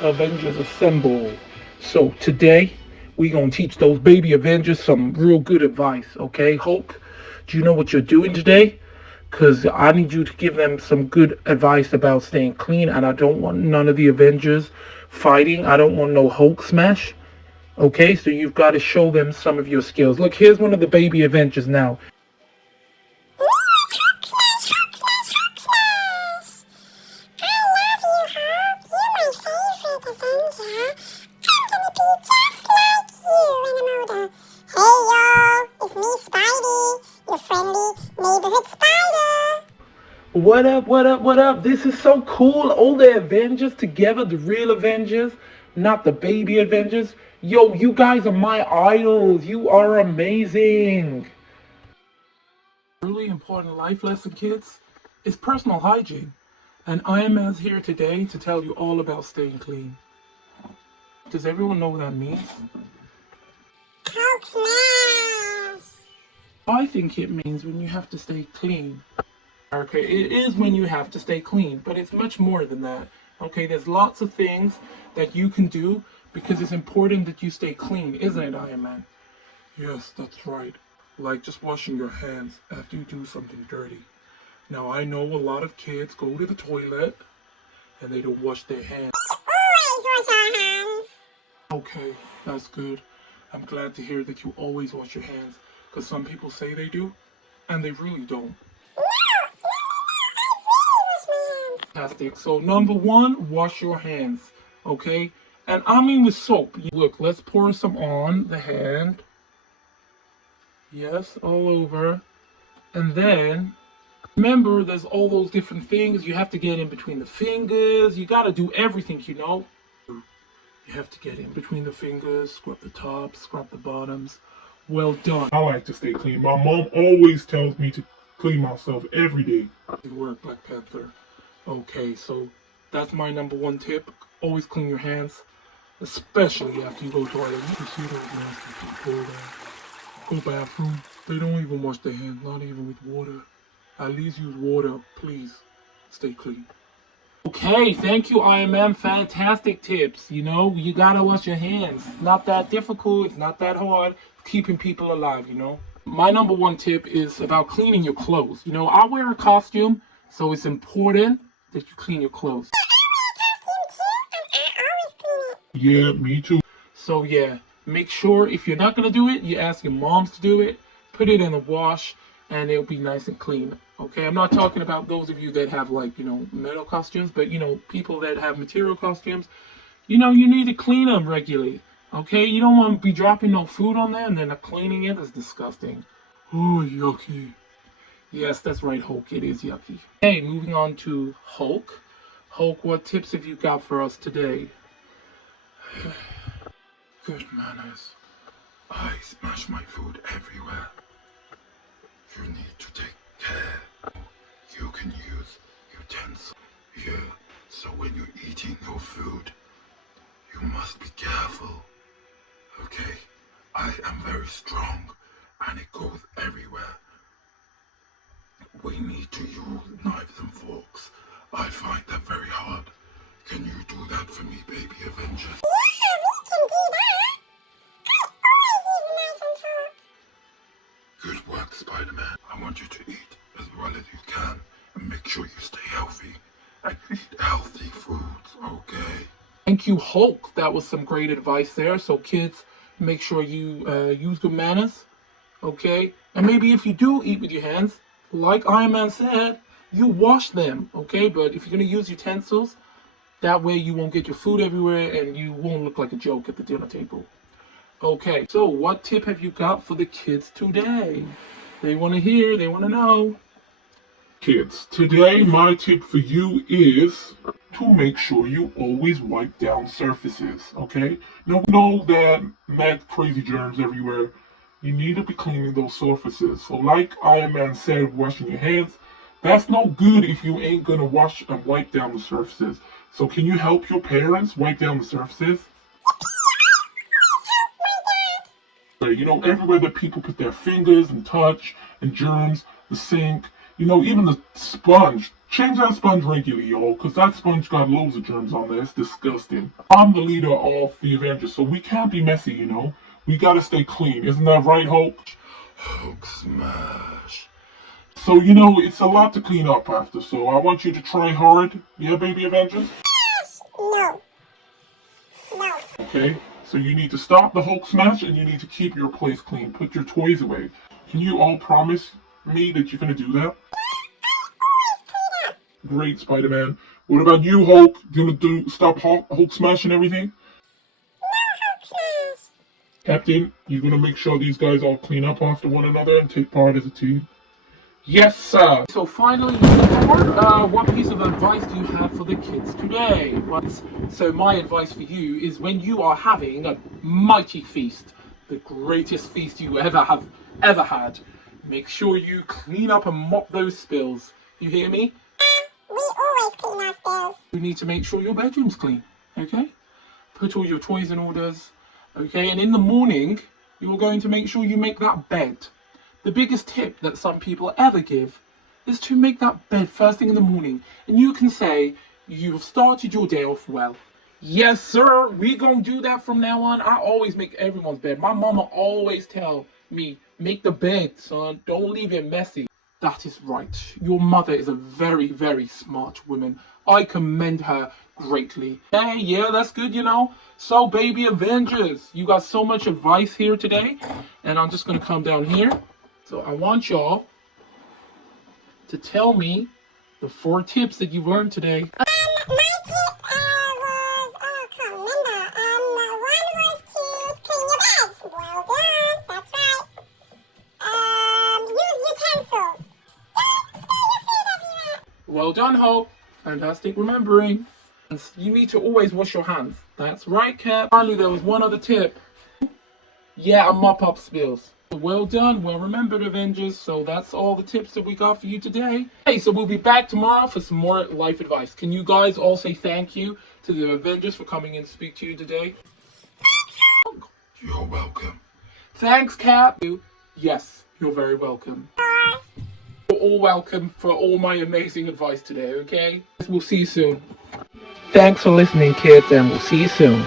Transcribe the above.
Avengers assemble. So today we gonna teach those baby Avengers some real good advice. Okay, Hulk, do you know what you're doing today? Cause I need you to give them some good advice about staying clean, and I don't want none of the Avengers fighting. I don't want no Hulk smash. Okay, so you've got to show them some of your skills. Look, here's one of the baby Avengers now. What up, what up, what up? This is so cool. All the Avengers together, the real Avengers, not the baby Avengers. Yo, you guys are my idols. You are amazing. Really important life lesson, kids, is personal hygiene. And I am as here today to tell you all about staying clean. Does everyone know what that means? I think it means when you have to stay clean. Okay, it is when you have to stay clean, but it's much more than that. Okay, there's lots of things that you can do because it's important that you stay clean, isn't it, Iron Man? Yes, that's right. Like just washing your hands after you do something dirty. Now, I know a lot of kids go to the toilet and they don't wash their hands. Always wash our hands. Okay, that's good. I'm glad to hear that you always wash your hands because some people say they do and they really don't. Fantastic. So number one, wash your hands. Okay? And I mean with soap. Look, let's pour some on the hand. Yes, all over. And then, remember, there's all those different things. You have to get in between the fingers. You got to do everything, you know. You have to get in between the fingers, scrub the tops, scrub the bottoms. Well done. I like to stay clean. My mom always tells me to clean myself every day. Good work, Black Panther. Okay, so that's my number one tip. Always clean your hands, especially after you go to the toilet. You can see those nasty people that go bathroom. They don't even wash their hands, not even with water. At least use water, please. Stay clean. Okay, thank you, Iron Man. Fantastic tips. You know, you gotta wash your hands. It's not that difficult. It's not that hard. It's keeping people alive, you know. My number one tip is about cleaning your clothes. You know, I wear a costume, so it's important that you clean your clothes. Yeah, me too. So yeah, make sure if you're not gonna do it, you ask your moms to do it. Put it in a wash, and it'll be nice and clean. Okay, I'm not talking about those of you that have like, you know, metal costumes, but you know, people that have material costumes, you know, you need to clean them regularly. Okay, you don't want to be dropping no food on there and then not cleaning it. That's disgusting. Oh, yucky. Yes, that's right, Hulk. It is yucky. Hey, moving on to Hulk. Hulk, what tips have you got for us today? Good manners. I smash my food everywhere. You need to take care. You can use utensils here, so when you're eating your food, you must be careful. Okay? I am very strong, and it goes everywhere. We need to use knives and forks. I find that very hard. Can you do that for me, Baby Avengers? Yeah, we can do that. I always use a knife and fork. Good work, Spider-Man. I want you to eat as well as you can and make sure you stay healthy and eat healthy foods, okay? Thank you, Hulk. That was some great advice there. So kids, make sure you use good manners. Okay? And maybe if you do eat with your hands, like Iron Man said, you wash them. Okay? But if you're going to use utensils, that way you won't get your food everywhere and you won't look like a joke at the dinner table. Okay, so what tip have you got for the kids today? They want to hear, they want to know. Kids, today my tip for you is to make sure you always wipe down surfaces, okay? Now we know that mad crazy germs everywhere. You need to be cleaning those surfaces. So like Iron Man said, washing your hands, that's no good if you ain't gonna wash and wipe down the surfaces. So can you help your parents wipe down the surfaces? You know, everywhere that people put their fingers and touch and germs, the sink, You know, even the sponge. Change that sponge regularly, y'all, because that sponge got loads of germs on there. It's disgusting. I'm the leader of the Avengers, so we can't be messy, you know. We gotta stay clean. Isn't that right, Hulk? Hulk smash. So, you know, it's a lot to clean up after, so I want you to try hard. Yeah, Baby Avengers? No. No. Okay, so you need to stop the Hulk smash and you need to keep your place clean. Put your toys away. Can you all promise me that you're gonna do that? Great, Spider-Man. What about you, Hulk? You gonna stop Hulk smash and everything? Smash. Captain, you gonna make sure these guys all clean up after one another and take part as a team? Yes, sir. So finally, what piece of advice do you have for the kids today? So my advice for you is when you are having a mighty feast, the greatest feast you ever had, make sure you clean up and mop those spills. You hear me? We always clean our spills. You need to make sure your bedroom's clean, okay? Put all your toys in orders, okay? And in the morning, you're going to make sure you make that bed. The biggest tip that some people ever give is to make that bed first thing in the morning. And you can say, you've started your day off well. Yes, sir, we gonna do that from now on. I always make everyone's bed. My mama always tell me, make the bed, son. Don't leave it messy. That is right. Your mother is a very, very smart woman. I commend her greatly. Hey, yeah, that's good, you know. So, Baby Avengers, you got so much advice here today. And I'm just gonna come down here. So I want y'all to tell me the 4 tips that you've learned today. My tip was, I can't remember. One was to clean your bed. Well done, that's right. Use utensils. Don't spill your food everywhere. Well done, Hope. Fantastic remembering. You need to always wash your hands. That's right, Cap. Finally, there was one other tip. Yeah, mop up spills. Well done, well remembered, Avengers. So that's all the tips that we got for you today. Hey, so we'll be back tomorrow for some more life advice. Can you guys all say thank you to the Avengers for coming in to speak to you today? You're welcome. Thanks, Cap. Yes, you're very welcome. You're all welcome for all my amazing advice today, okay? We'll see you soon. Thanks for listening, kids, and we'll see you soon.